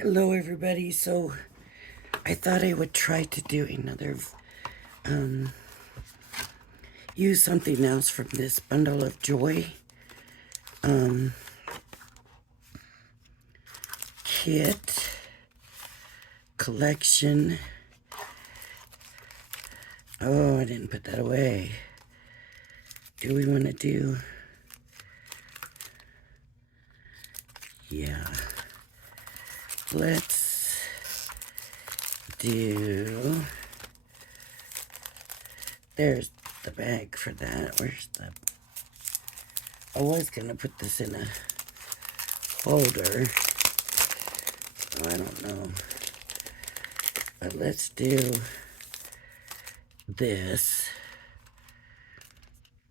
Hello everybody. So I thought I would try to do another use something else from this bundle of joy kit collection. Oh, I didn't put that away. Do we want to do, yeah, let's do, there's the bag for that. Where's the, I was gonna put this in a folder. I don't know, but let's do this.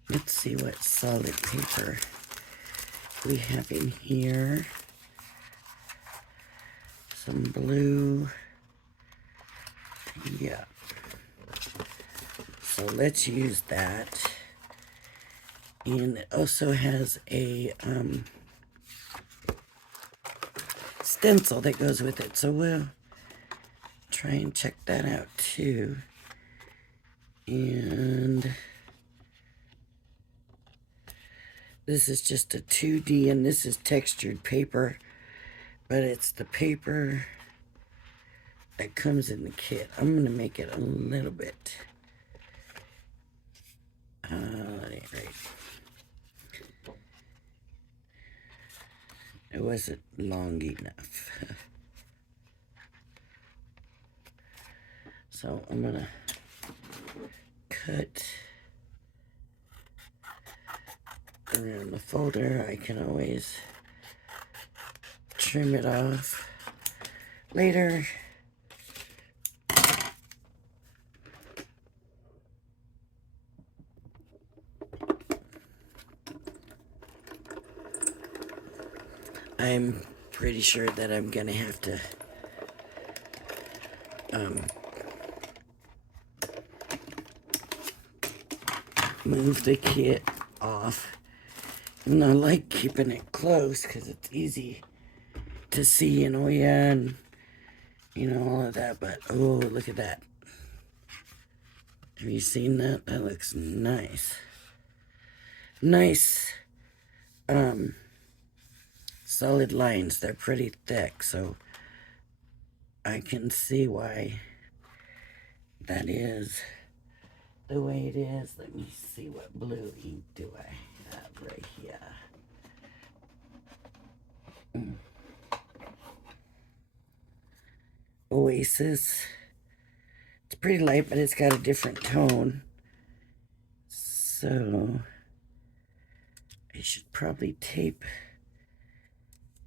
Let's see what solid paper we have in here. Some blue. Yeah. So let's use that. And it also has a stencil that goes with it. So we'll try and check that out too. And this is just a 2D, and this is textured paper, but it's the paper that comes in the kit. I'm going to make it a little bit. Right. It wasn't long enough. So I'm going to cut around the folder. I can always trim it off later. I'm pretty sure that I'm gonna have to move the kit off. And I like keeping it close because it's easy to see, yeah, and all of that. But oh, look at that. Have you seen that? That looks nice. Nice solid lines. They're pretty thick, so I can see why that is the way it is. Let me see, what blue ink do I have right here? Oasis. It's pretty light, but it's got a different tone. So I should probably tape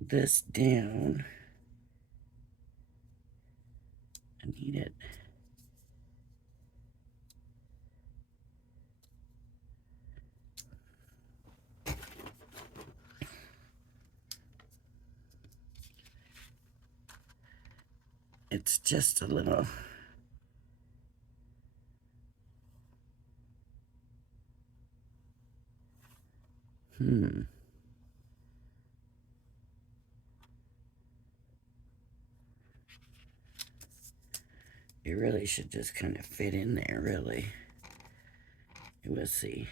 this down. I need it. It's just a little. It really should just kind of fit in there, really. We'll see.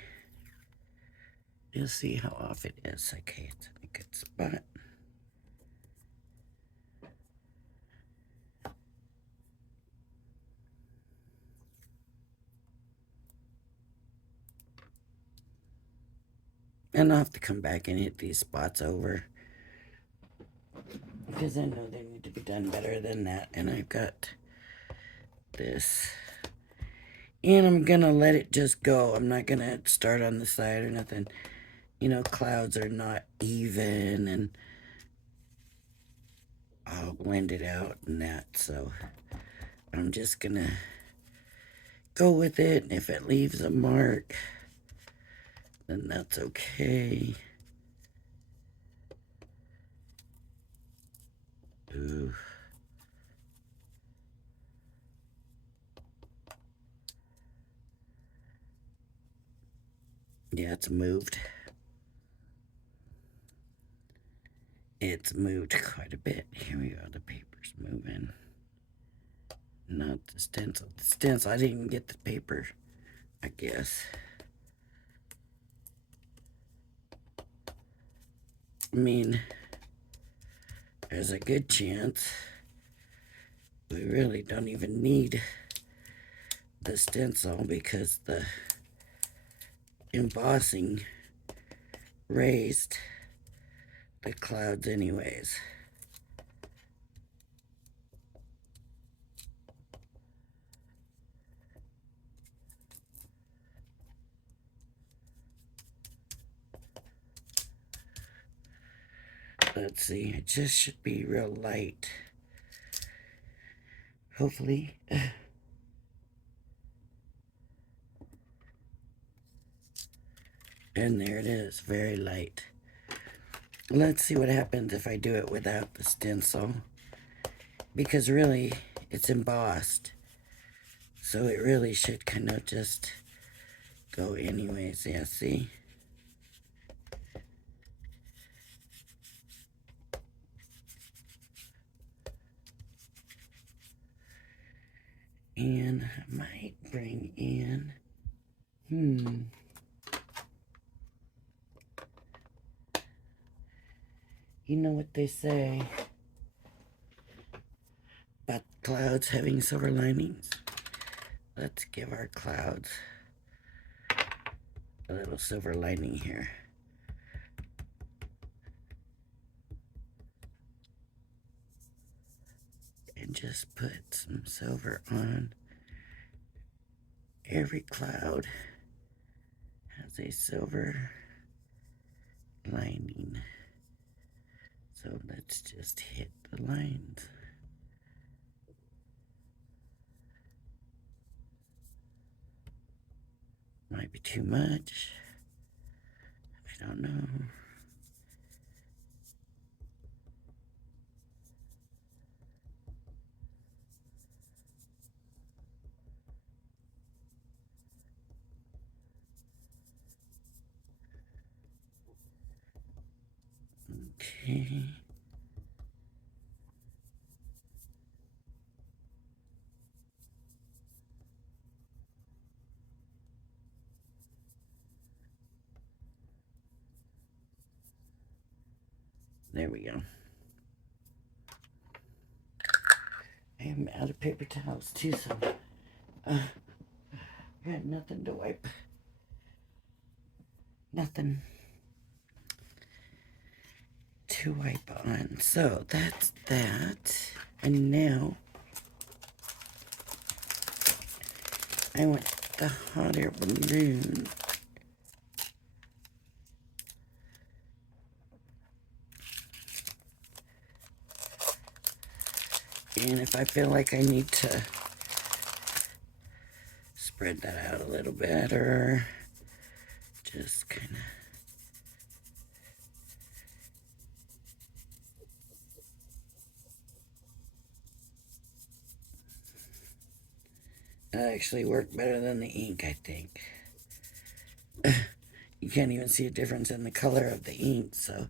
You'll see how off it is. Okay, it's in a good spot. And I'll have to come back and hit these spots over, because I know they need to be done better than that. And I've got this. And I'm going to let it just go. I'm not going to start on the side or nothing. Clouds are not even, and I'll blend it out and that. So I'm just going to go with it. And if it leaves a mark, then that's okay. Ooh. Yeah, it's moved. It's moved quite a bit. Here we go, the paper's not the stencil. The stencil, I didn't get the paper, I guess. I mean, there's a good chance we really don't even need the stencil because the embossing raised the clouds anyways. Let's see, it just should be real light. Hopefully. And there it is, very light. Let's see what happens if I do it without the stencil. Because really, it's embossed. So it really should kind of just go anyways. Yeah, see? And I might bring in, you know what they say about clouds having silver linings? Let's give our clouds a little silver lining here. And just put some silver on. Every cloud has a silver lining. So let's just hit the lines. Might be too much. I don't know. Okay. There we go. I am out of paper towels too, so I got nothing to wipe. Nothing to wipe on. So that's that. And now I want the hot air balloon. And if I feel like I need to spread that out a little better, just kind of actually work better than the ink, I think. You can't even see a difference in the color of the ink, so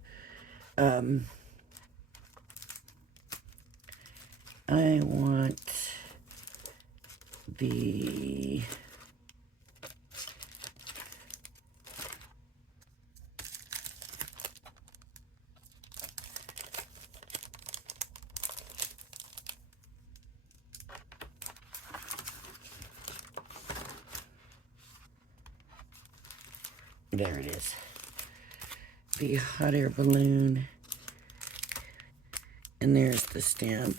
I want the there it is. The hot air balloon. And there's the stamp.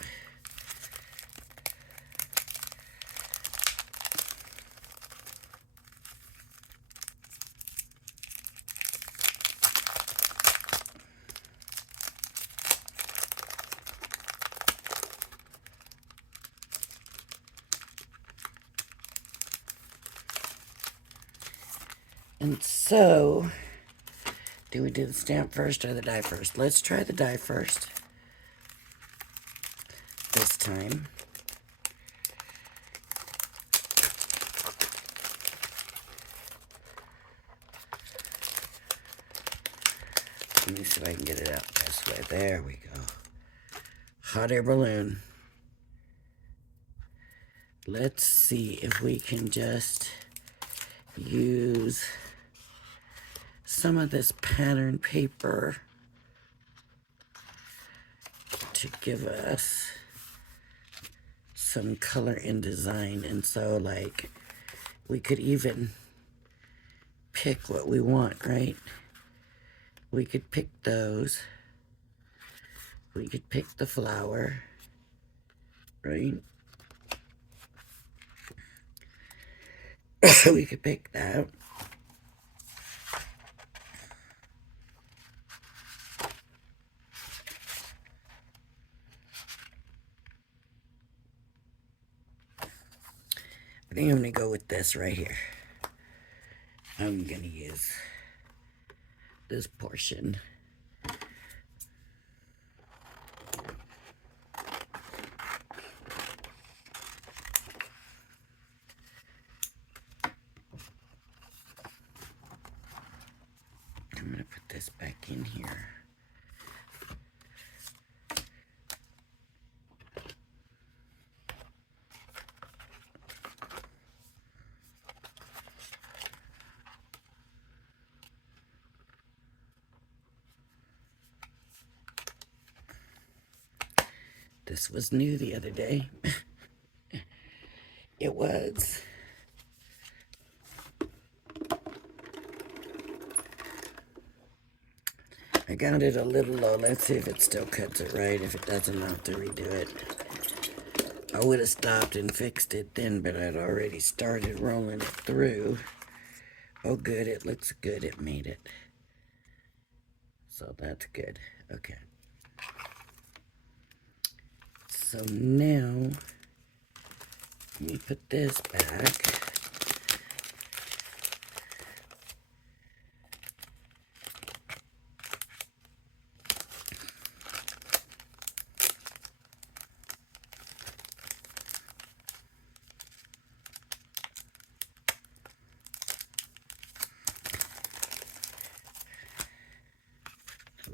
And so, do we do the stamp first or the die first? Let's try the die first. This time. Let me see if I can get it out this way. There we go. Hot air balloon. let's see if we can just use some of this pattern paper to give us some color and design. And so, like, we could even pick what we want, right? We could pick those. We could pick the flower, right? We could pick that. I think I'm going to go with this right here. I'm going to use this portion. I'm going to put this back in here. This was new the other day. It was. I got it a little low. Let's see if it still cuts it right. If it doesn't, I'll have to redo it. I would have stopped and fixed it then, but I'd already started rolling it through. Oh, good. It looks good. It made it. So that's good. Okay. So now, let me put this back.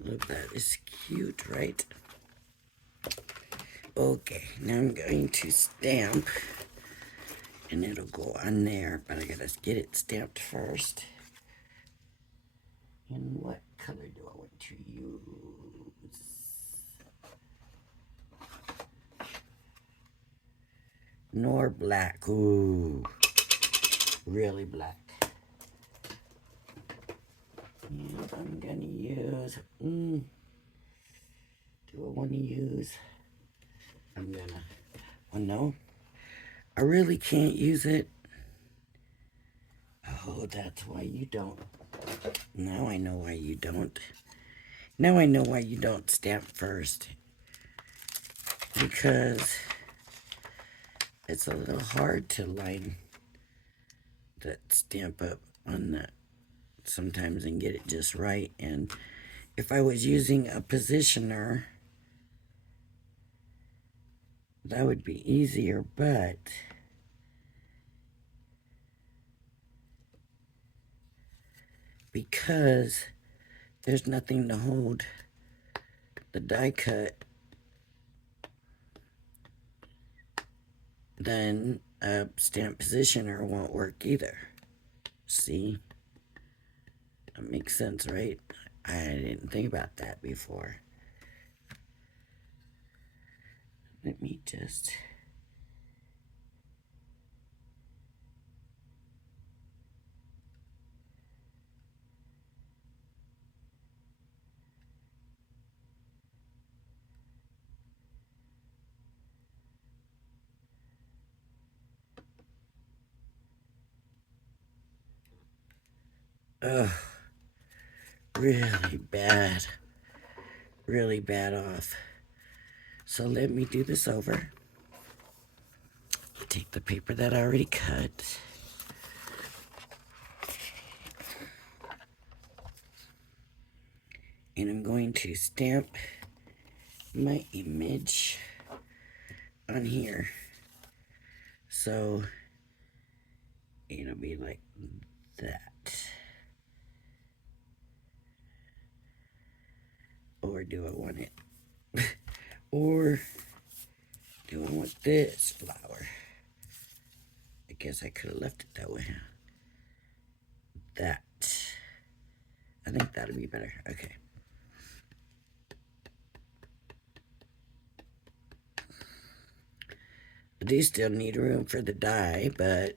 Look, that is cute, right? Okay, now I'm going to stamp, and it'll go on there, but I gotta get it stamped first. And what color do I want to use? Nor black. Ooh, really black. And I'm gonna use, do I want to use, oh no, I really can't use it. Oh, that's why you don't. Now I know why you don't. Now I know why you don't stamp first. Because it's a little hard to line that stamp up on that sometimes and get it just right. And if I was using a positioner, that would be easier, but because there's nothing to hold the die cut, then a stamp positioner won't work either. See? That makes sense, right? I didn't think about that before. Let me just... Ugh. Really bad. Really bad off. So let me do this over. Take the paper that I already cut. And I'm going to stamp my image on here. So it'll be like that. Or do I want it? Or do I want this flower? guess I could have left it that way. That. I think that'll be better. Okay. I do still need room for the dye, but...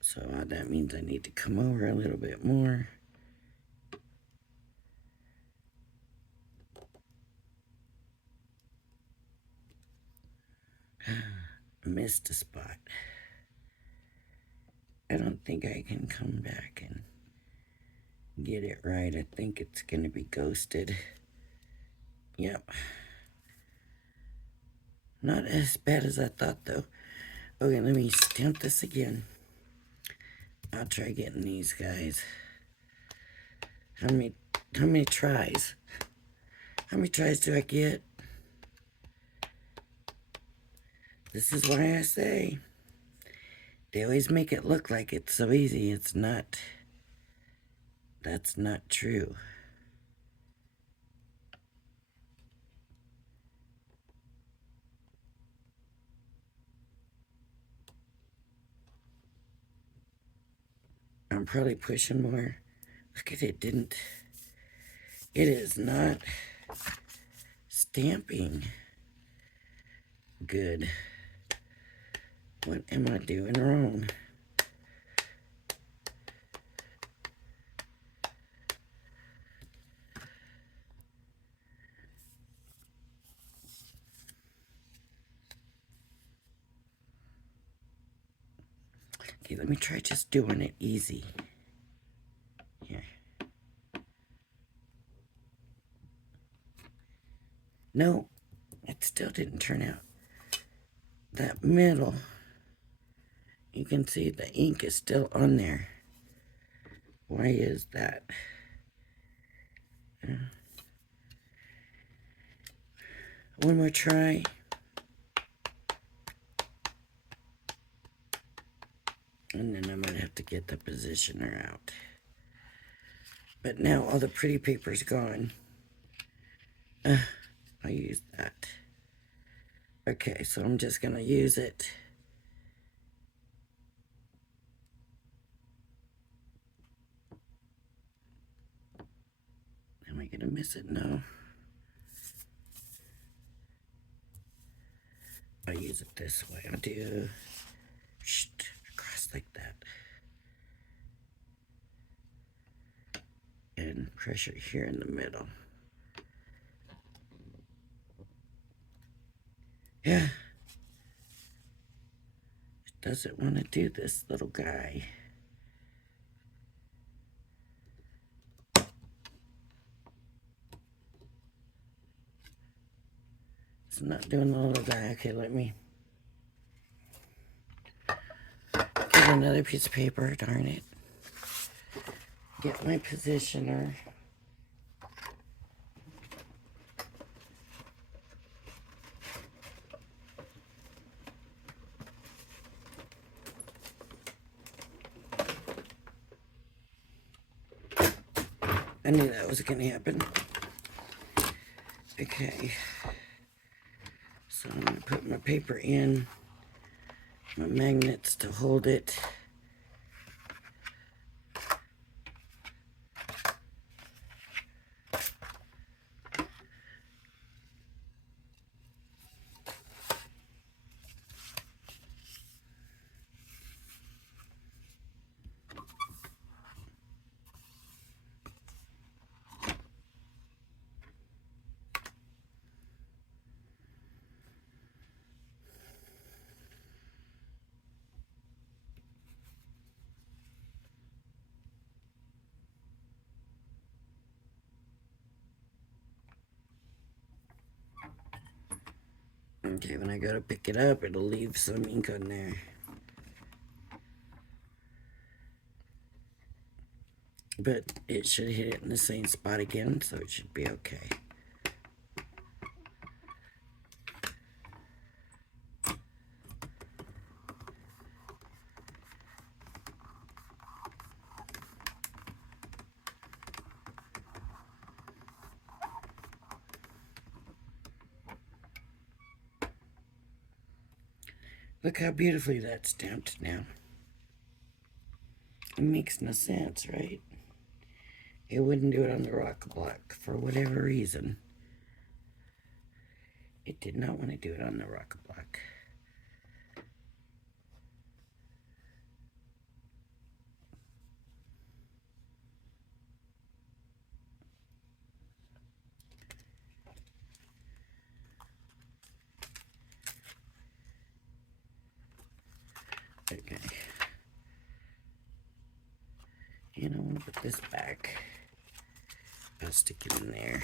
So that means I need to come over a little bit more. Missed a spot. I don't think I can come back and get it right. I think it's going to be ghosted. Yep. Not as bad as I thought, though. Okay, let me stamp this again. I'll try getting these guys. How many tries? How many tries do I get? This is why I say they always make it look like it's so easy. It's not. That's not true. I'm probably pushing more. Look at it, it is not stamping good. What am I doing wrong? Okay, let me try just doing it easy. Here. No, it still didn't turn out. That middle, you can see the ink is still on there. Why is that? One more try. And then I'm going to have to get the positioner out. But now all the pretty paper's gone. I used that. Okay, so I'm just going to use it. Am I going to miss it? No. I'll use it this way. I'll do across like that. And pressure here in the middle. Yeah. It doesn't want to do this little guy. It's not doing the little guy. Okay, let me get another piece of paper, darn it. Get my positioner. I knew that was going to happen. Okay. So I'm going to put my paper in, my magnets to hold it. Okay, when I go to pick it up, it'll leave some ink on there. But it should hit it in the same spot again, so it should be okay. Look how beautifully that's stamped now. It makes no sense, right? It wouldn't do it on the rock block for whatever reason. It did not want to do it on the rock block. Okay. And I want to put this back. I'll stick it in there.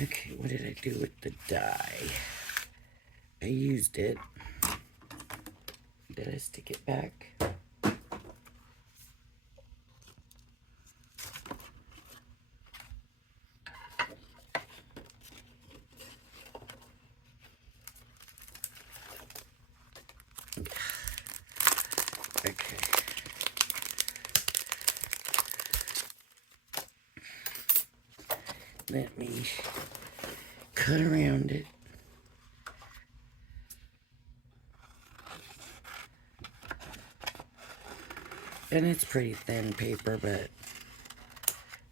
Okay, what did I do with the dye? I used it. Did I stick it back? Okay. Let me cut around it. And it's pretty thin paper, but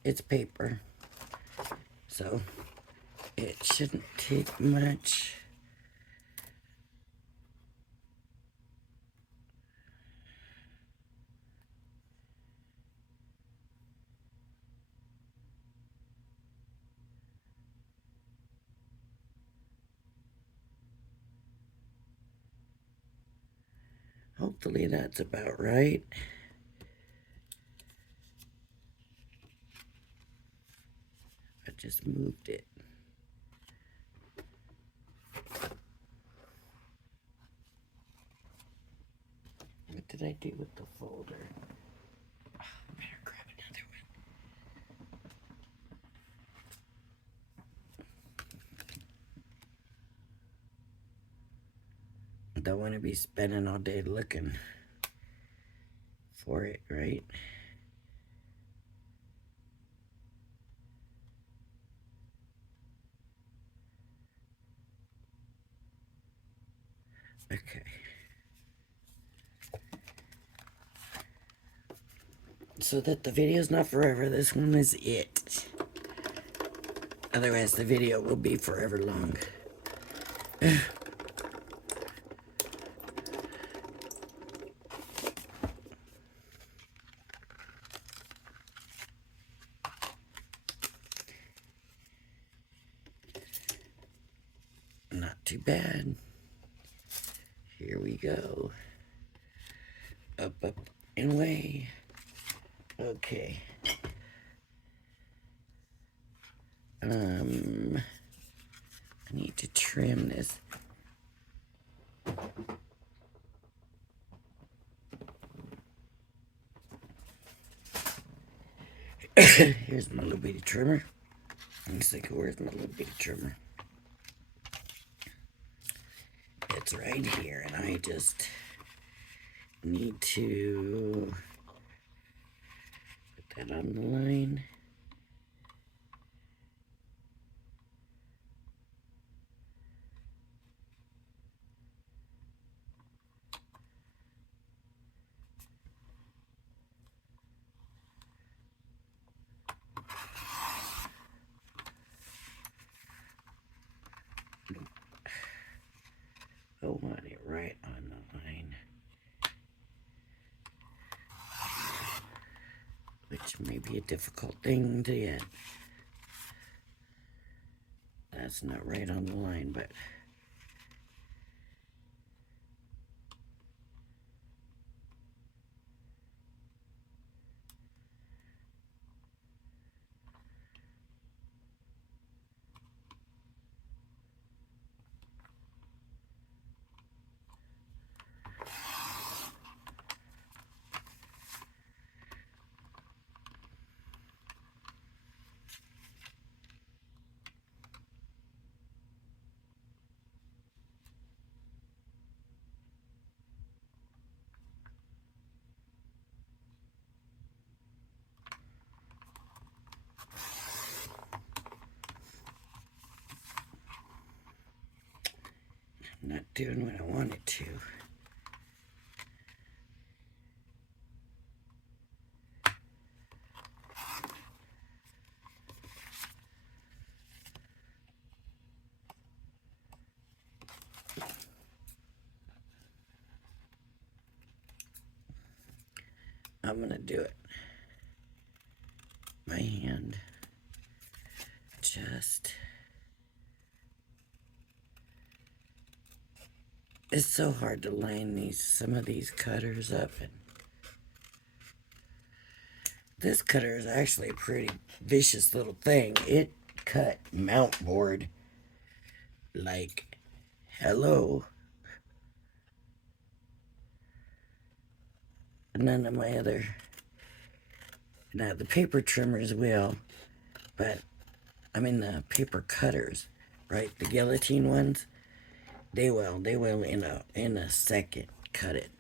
it's paper. So it shouldn't take much. Hopefully that's about right. I just moved it. What did I do with the folder? Oh, better grab another one. Don't want to be spending all day looking for it, right? Okay. So that the video's not forever, this one is it. Otherwise the video will be forever long. Not too bad. Here we go. Up, up, and away. Okay. I need to trim this. Here's my little bitty trimmer. Let's think, where's my little bitty trimmer? It's right here, and I just need to put that on the line. I want it right on the line, which may be a difficult thing to get. That's not right on the line, but not doing what I want it to. I'm gonna do it. My hand just, it's so hard to line some of these cutters up, and this cutter is actually a pretty vicious little thing. It cut mount board like hello. None of my other, now the paper trimmers will, but I mean the paper cutters, right? The guillotine ones, they will in a second cut it.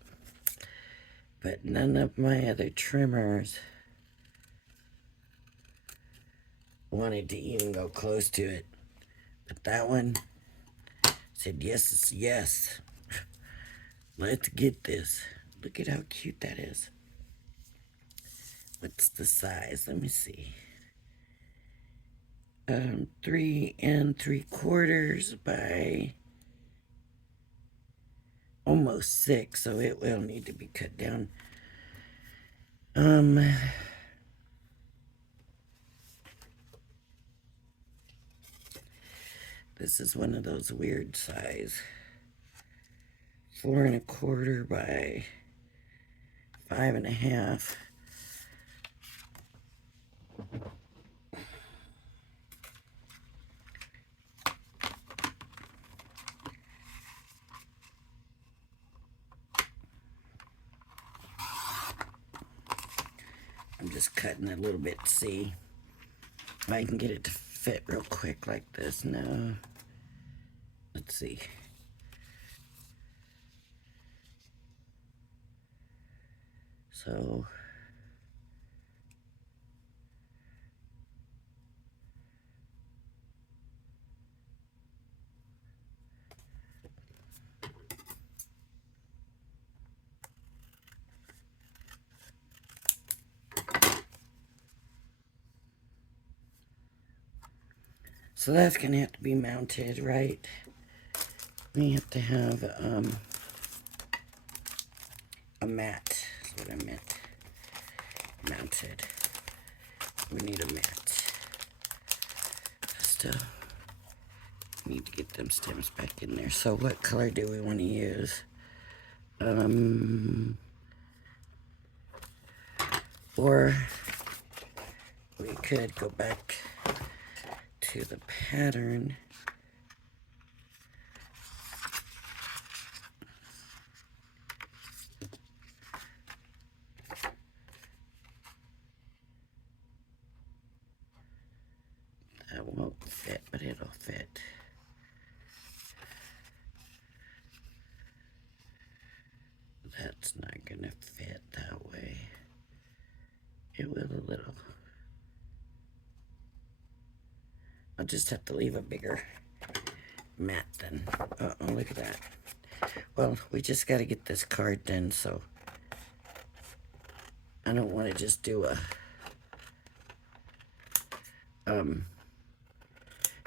But none of my other trimmers wanted to even go close to it. But that one said yes, it's yes. Let's get this. Look at how cute that is. What's the size? Let me see. 3 3/4 by almost 6, so it will need to be cut down. This is one of those weird size. 4 1/4 by 5 1/2. I'm just cutting a little bit to see if I can get it to fit real quick like this. No. Let's see. So that's gonna have to be mounted, right? We have to have a mat. That's what I meant. Mounted. We need a mat. Still need to get them stems back in there. So what color do we want to use? Or we could go back to the pattern. That won't fit, but it'll fit. That's not gonna fit that way. It will a little. I'll just have to leave a bigger mat then. Uh-oh, look at that. Well, we just got to get this card done, so I don't want to just do a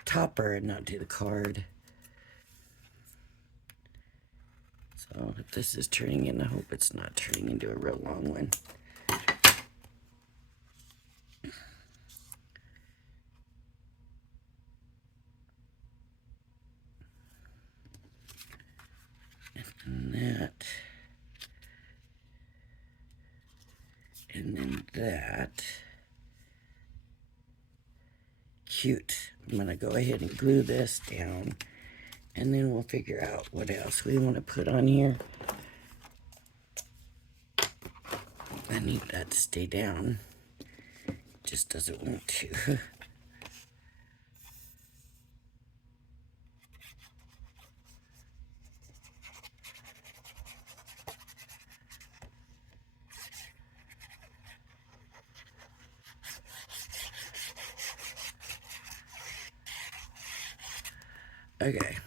topper and not do the card. So if this is turning in, I hope it's not turning into a real long one. And that. And then that. Cute. I'm going to go ahead and glue this down. And then we'll figure out what else we want to put on here. I need that to stay down. It just doesn't want to. Okay.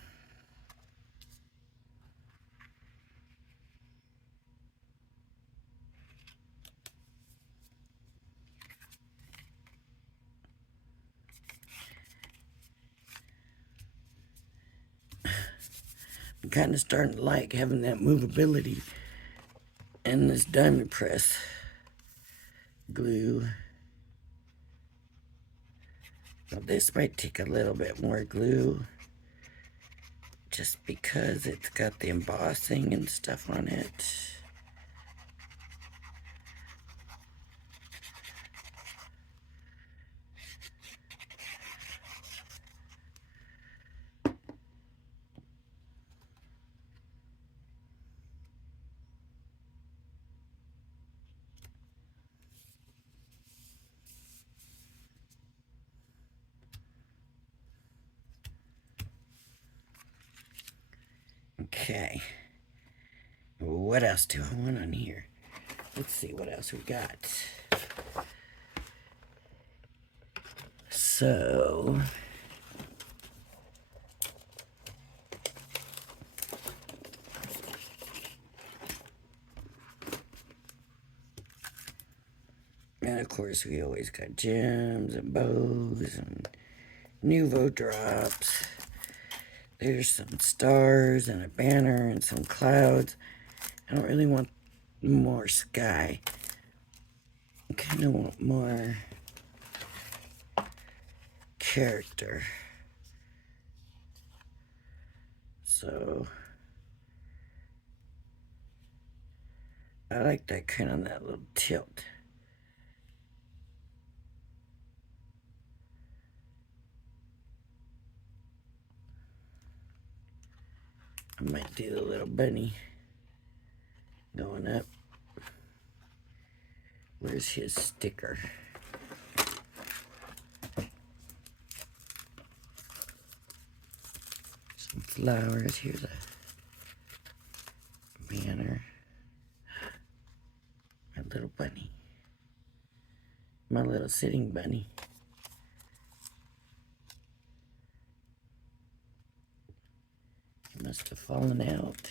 I'm kind of starting to like having that movability in this diamond press glue. Now this might take a little bit more glue just because it's got the embossing and stuff on it. Okay. What else do I want on here? Let's see what else we got. So, and of course we always got gems and bows and Nuvo drops. There's some stars and a banner and some clouds. I don't really want more sky. I kind of want more character. So I like that kind of that little tilt. I might do the little bunny going up. Where's his sticker? Some flowers. Here's a banner. My little bunny. My little sitting bunny. He must have fallen out.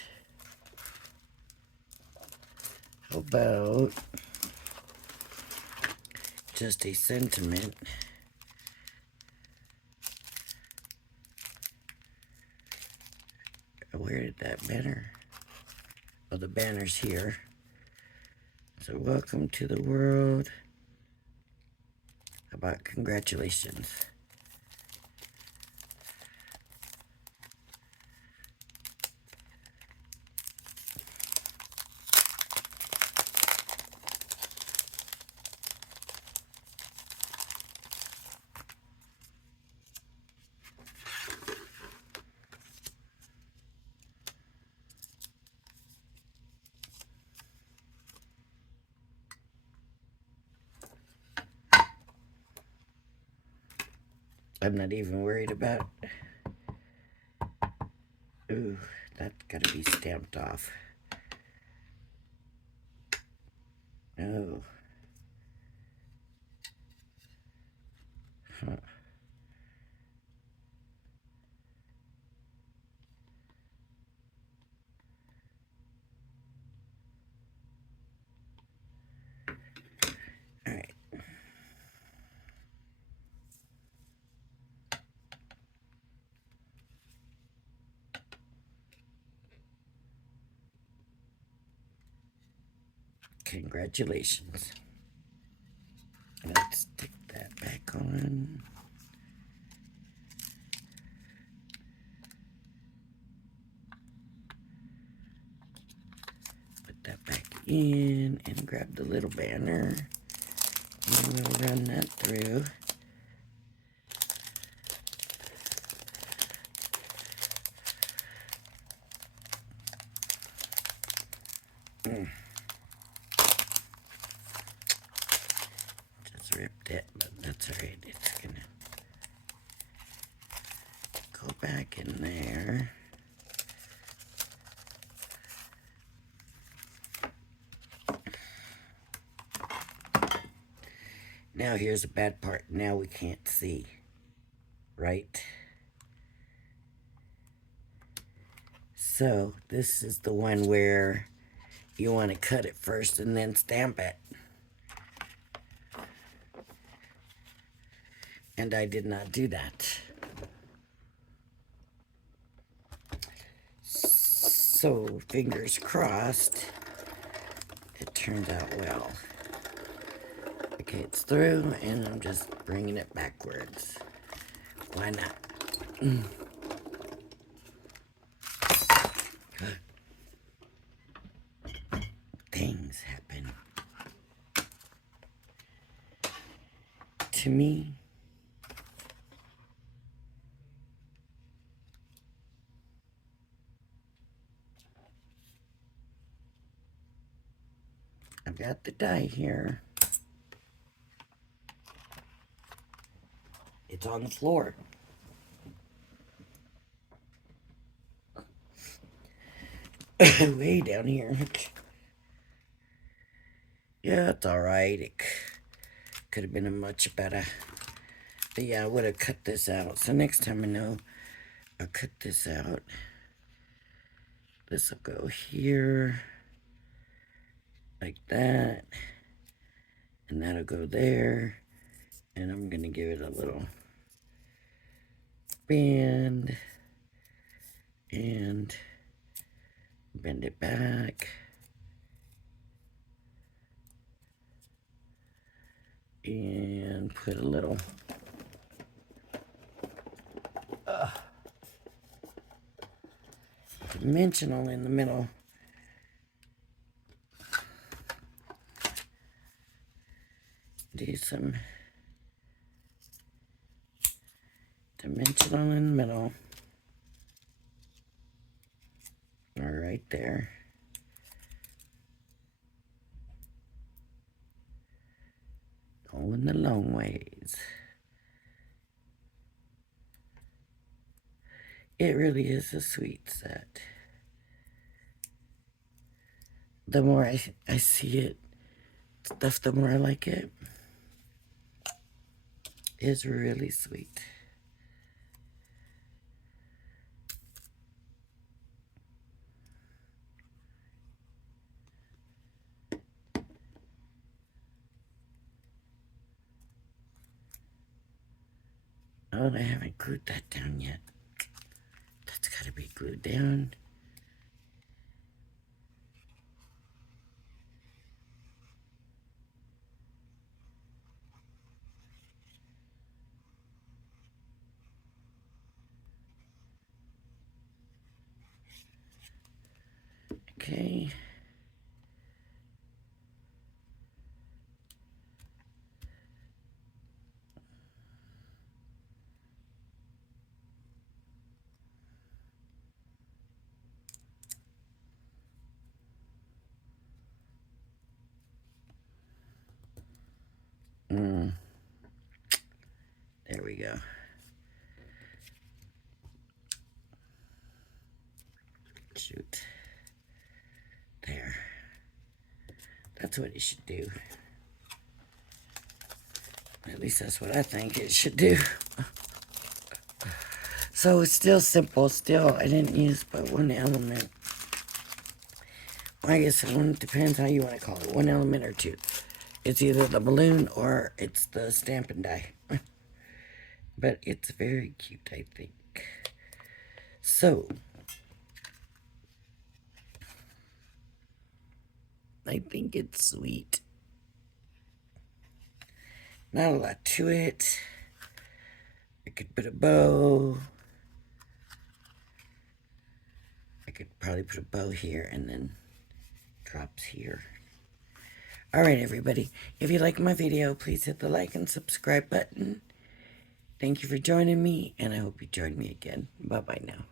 How about just a sentiment? Where did that banner? Oh, the banner's here. So welcome to the world. How about congratulations? I'm not even worried about. Ooh, that's gotta be stamped off. Oh. Huh. All right. Congratulations. Let's stick that back on. Put that back in and grab the little banner. And we'll run that through. Just ripped it, but that's alright. It's gonna go back in there. Now here's the bad part. Now we can't see, right? So this is the one where you want to cut it first and then stamp it. And I did not do that. So, fingers crossed, it turns out well. Okay, it's through, and I'm just bringing it backwards. Why not? Things happen to me. I've got the die here. It's on the floor. Way down here. Yeah, it's alright. It could have been a much better. But yeah, I would have cut this out. So next time I know, I'll cut this out. This will go here. Like that. And that'll go there. And I'm going to give it a little bend. And bend it back. And put a little dimensional in the middle. Do some dimensional in the middle. Right there. Going the long ways. It really is a sweet set. The more I see it, stuff, the more I like it. It's really sweet. Oh, and I haven't glued that down yet. That's got to be glued down. Okay. There we go. Shoot. There. That's what it should do. At least that's what I think it should do. So it's still simple. Still, I didn't use but one element. Well, I guess it depends how you want to call it. One element or two. It's either the balloon or it's the Stampin' Die. But it's very cute, I think. So, I think it's sweet. Not a lot to it. I could put a bow. I could probably put a bow here and then drops here. Alright, everybody. If you like my video, please hit the like and subscribe button. Thank you for joining me, and I hope you join me again. Bye-bye now.